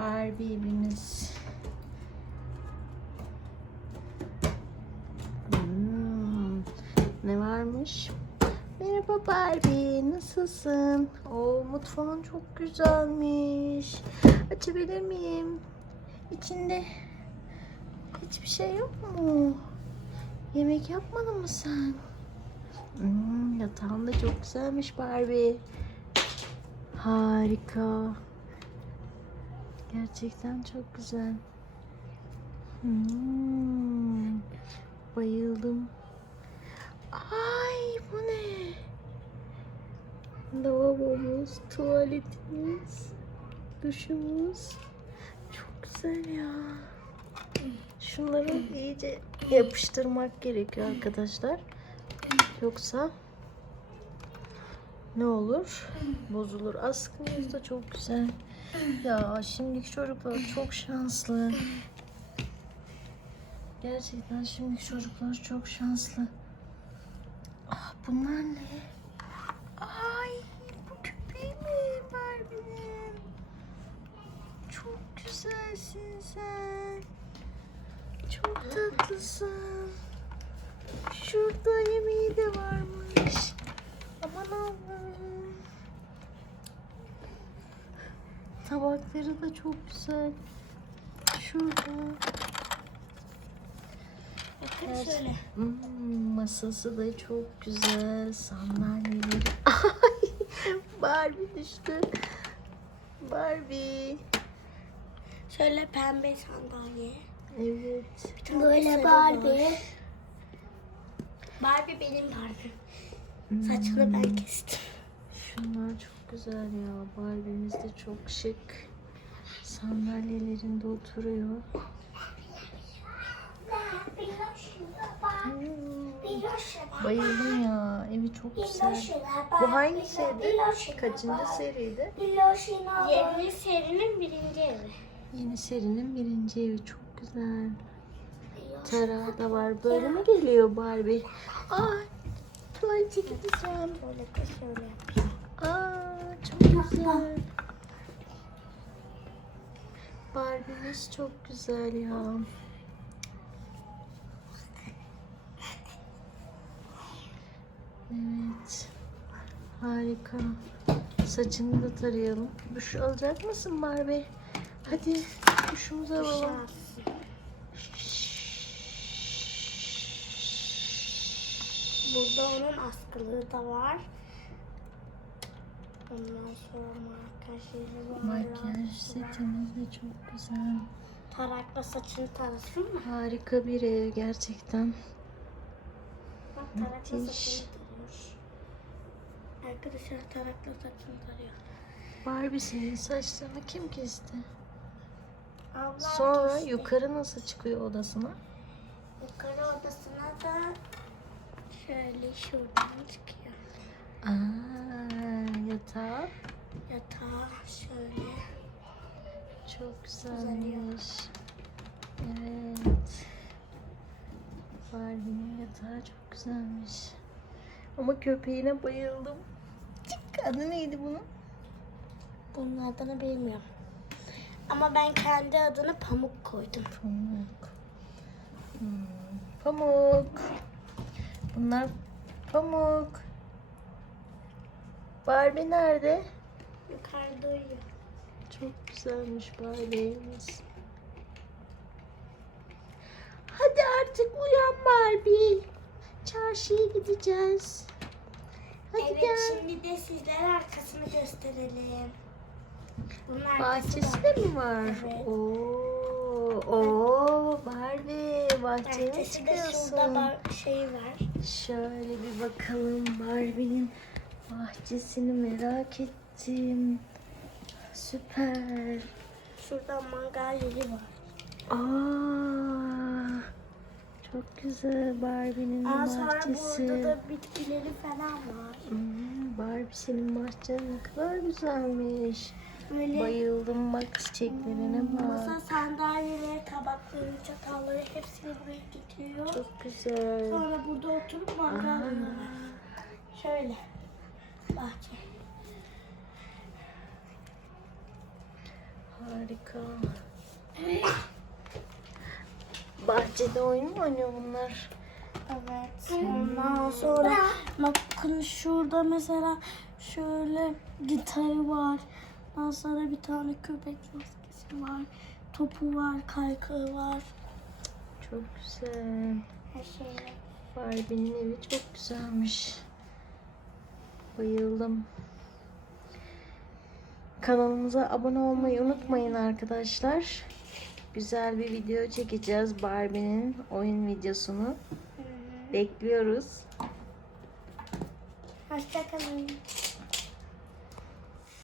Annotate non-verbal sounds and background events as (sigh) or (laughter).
Barbie'miz. Hmm, ne varmış? Merhaba Barbie, nasılsın? Oo, mutfağın çok güzelmiş. Açabilir miyim? İçinde hiçbir şey yok mu? Yemek yapmadın mı sen? Hmm, yatağın da çok güzelmiş Barbie. Harika. Gerçekten çok güzel. Hmm, bayıldım. Ay bu ne? Lavabomuz, tuvaletimiz, duşumuz. Çok güzel ya. Şunları iyice yapıştırmak gerekiyor arkadaşlar. Yoksa ne olur? Bozulur. Askımız da çok güzel. Ya şimdiki çocuklar çok şanslı. Gerçekten şimdiki çocuklar çok şanslı. Ah bunlar ne? Ay bu köpeği mi Barbie'nin? Çok güzelsin sen. Çok tatlısın. Şurada yemeği de varmış. Da çok güzel. Şurada. Bakın şöyle. Hmm, masası da çok güzel. Sandalyeleri. (laughs) Ay, Barbie düştü. Barbie. Şöyle pembe sandalye. Evet. Böyle Barbie. var. Barbie benim Barbie. Hmm, Saçını ben kestim. Şunlar çok güzel ya. Barbie'miz de çok şık. Sandalyelerinde oturuyor. Hmm, Bayıldım ya. Evi çok güzel. Bu hangi seriydi? Kaçıncı seriydi? Yeni serinin birinci evi. Yeni serinin birinci evi çok güzel. Tarağı da var. Böyle mi geliyor Barbie? Aa, tuvalete gideceğim. Şöyle yapayım. Aa, çok güzel. Barbie'miz çok güzel ya. Evet. Harika. Saçını da tarayalım. Duş alacak mısın Barbie? Hadi duşumuzu alalım. Burada onun askılığı da var. Ondan sonra makyajları var. Makyaj setimiz de çok güzel. Tarakla saçını tarasın mı? Harika bir ev gerçekten. Bak tarakla Müthiş. saçını tarıyor. Arkadaşlar tarakla saçını tarıyor. Barbie senin saçlarını kim kesti? Abla Sonra kesti. yukarı nasıl çıkıyor odasına? Yukarı odasına da şöyle şuradan çıkıyor. Aa, yatağı Yatağı şöyle. çok güzelmiş. Evet. Barbie'nin yatağı çok güzelmiş. Ama köpeğine bayıldım. Çık adı neydi bunun? Bunun adını bilmiyorum. Ama ben kendi adını Pamuk koydum. Pamuk. Hmm, Pamuk. Bunlar pamuk. Barbie nerede? Yukarıda uyuyor. Çok güzelmiş Barbie'miz. Hadi artık uyan Barbie. Çarşıya gideceğiz. Hadi evet gel. şimdi de sizlere arkasını gösterelim. Bunun Bahçesi de mi var? Evet. Oo, oo Barbie bahçeye Bahçesi de çıkıyorsun? şurada bar- şey var. Şöyle bir bakalım Barbie'nin bahçesini merak ettim. Süper. Şurada mangal yeri var. Aa, çok güzel Barbie'nin Aa, sonra bahçesi. burada da bitkileri falan var. Hmm, Barbie senin bahçen ne kadar güzelmiş. Böyle Bayıldım bak çiçeklerine bak. masa sandalyeleri, tabakları, çatalları hepsini buraya getiriyor. Çok güzel. Sonra burada oturup mangal yiyorlar. Şöyle. Bahçe. Harika. Bahçede oyun mu oynuyor bunlar? Evet. Ondan sonra bakın şurada mesela şöyle gitarı var. Ondan sonra bir tane köpek maskesi var. Topu var, kaykığı var. Çok güzel. Her şey. Barbie'nin evi çok güzelmiş. Bayıldım. Kanalımıza abone olmayı unutmayın arkadaşlar. Güzel bir video çekeceğiz Barbie'nin oyun videosunu. Bekliyoruz. Hoşçakalın.